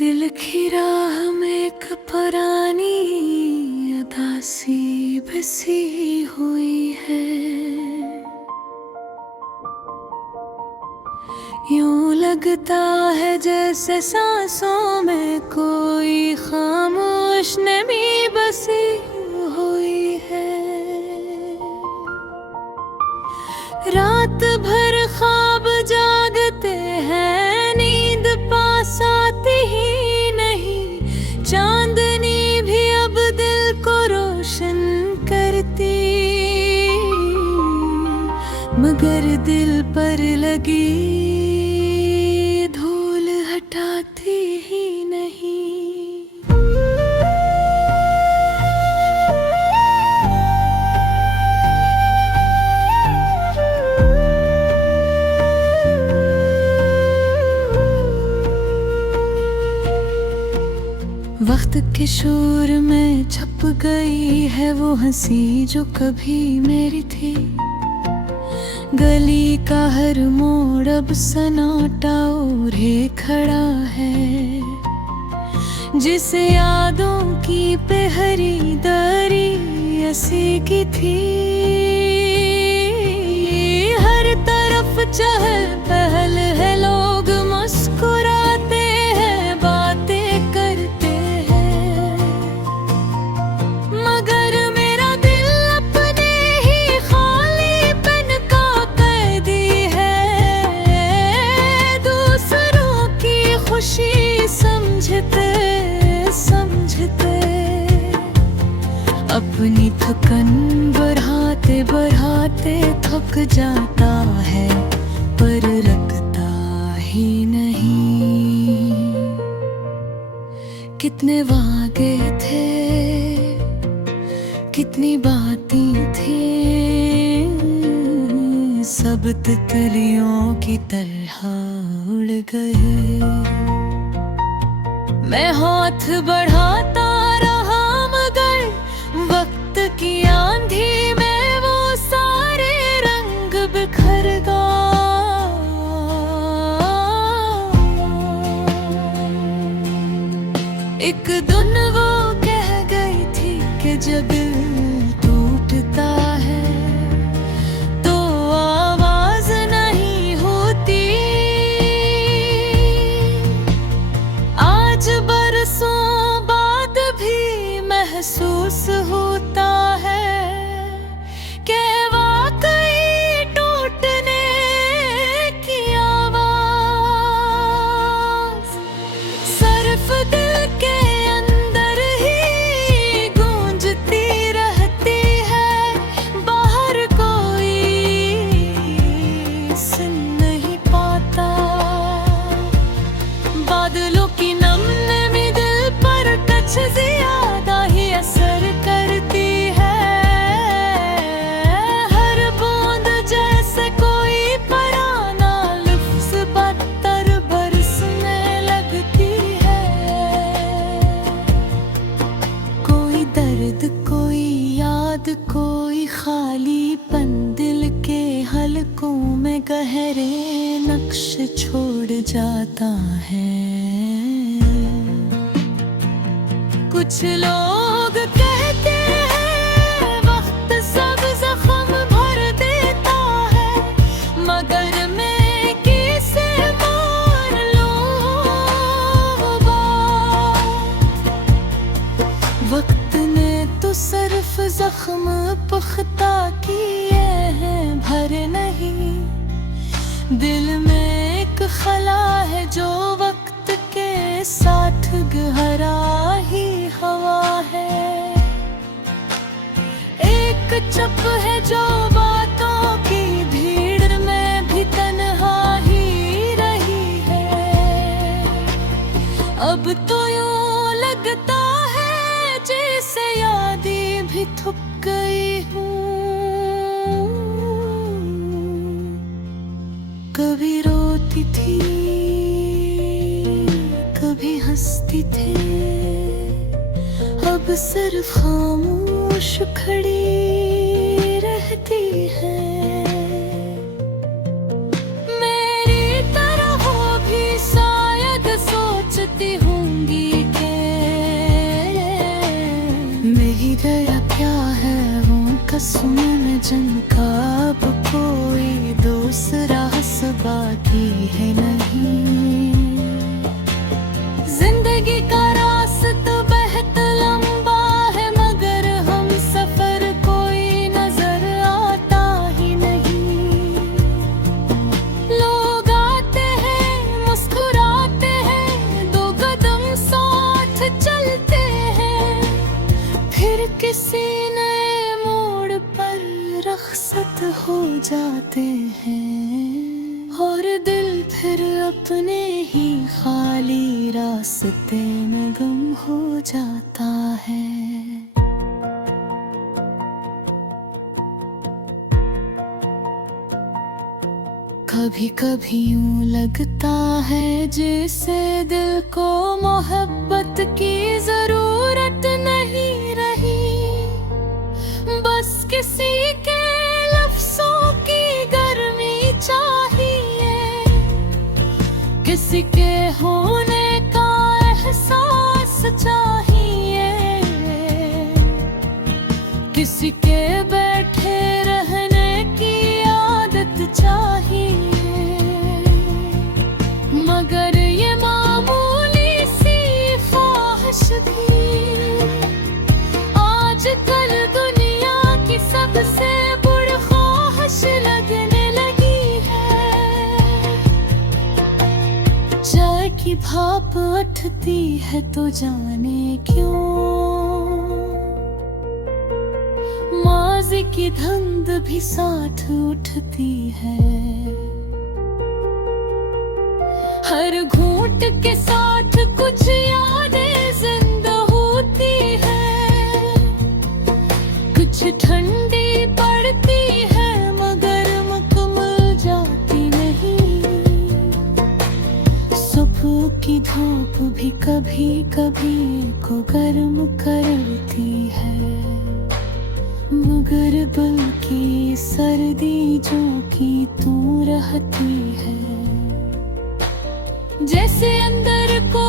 दिल की राह में एक पुरानी उदासी बसी हुई है। यूं लगता है जैसे सांसों में कोई खामोश नमी बसी हुई है। रात भर ख्वाब जागते हैं, नींद पास आती ही नहीं। चांदनी भी अब दिल को रोशन करती, मगर दिल पर लगी धूल हटाती ही नहीं। वक्त के शोर में छप गई है वो हंसी जो कभी मेरी थी। गली का हर मोड़ अब सन्नाटा ओढ़े खड़ा है, जिस यादों की पहरी दरी ऐसी की थी। हर तरफ चहल पहल है, लोग मुस्कुराते हैं, बातें करते हैं, मगर मेरा दिल अपने ही खालीपन का कैदी है। दूसरों की खुशी समझते समझते अपनी थकन बढ़ाते बढ़ाते थक जाता है, पर रखता ही नहीं। कितने वादे थे, कितनी बातें थी, सब तितलियों की तरह उड़ गए। मैं हाथ बढ़ाता रहा, मगर वक्त की आंधी में वो सारे रंग बिखर गए। एक दिन वो कह गई थी कि जब दिल टूटता है तो आवाज नहीं होती। आज बरसों बाद भी महसूस होता है कि वाकई टूटने की आवाज सिर्फ दिल के अंदर ही गूंजती रहती है। बाहर कोई सुन नहीं पाता। बादलों की नमी दिल पर टच ज्यादा ही असर करती है। हर बूंद जैसे कोई पुराना लफ्ज़ बदतर बरसने लगती है। कोई दर्द, कोई याद, कोई खालीपन दिल के हलकों में गहरे नक्श छोड़ जाता है। कुछ लोग कहते हैं वक्त सब जख्म भर देता है, मगर मैं किसे मान लूं बात। वक्त ने तो सिर्फ जख्म पुख्ता किए हैं, भर नहीं। दिल में एक खला है जो वक्त के साथ गहरा ही हवा है। एक चुप है जो बातों की भीड़ में भी तन्हा ही रही है। अब तो यूं लगता है जैसे यादें भी थक गई हूँ। कभी रोती थी, कभी हंसती थी, अब सिर्फ खामोश खड़ी रहती है। मेरी तरह वो भी शायद सोचती हूँ आंसुओं में जिनका अब कोई दूसरा बाकी है नहीं। जिंदगी का रास्ता बेहद लंबा है मगर हम सफर कोई नजर आता ही नहीं। लोग आते हैं मुस्कुराते हैं, दो कदम साथ चलते हैं, फिर किसी नए मोड़ पर रख्सत हो जाते हैं और दिल फिर अपने ही खाली रास्ते में गुम हो जाता है। कभी कभी यूं लगता है जैसे दिल को मोहब्बत की जरूरत नहीं रही, बस किसी के लफ्ज़ों की गर्मी चाहिए, किसी के होने का एहसास चाहिए, किसी के बैठे रहने की आदत चाहिए। मगर ये मामूली सी ख्वाहिश भी आजकल दुनिया की सबसे बड़ी ख्वाहिश लगने लगी है। चाय की भाप उठती है तो जाने क्यों, माज़ी की धुंध भी साथ उठती है। हर घूंट के साथ कुछ यादें जिंदा होती है, कुछ ठंडी पड़ती है मगर मुकम्मल जाती नहीं। सुबह की धूप भी कभी कभी को गर्म करती है, मगर दिल की सर्दी जो की तू रहती है। जैसे अंदर को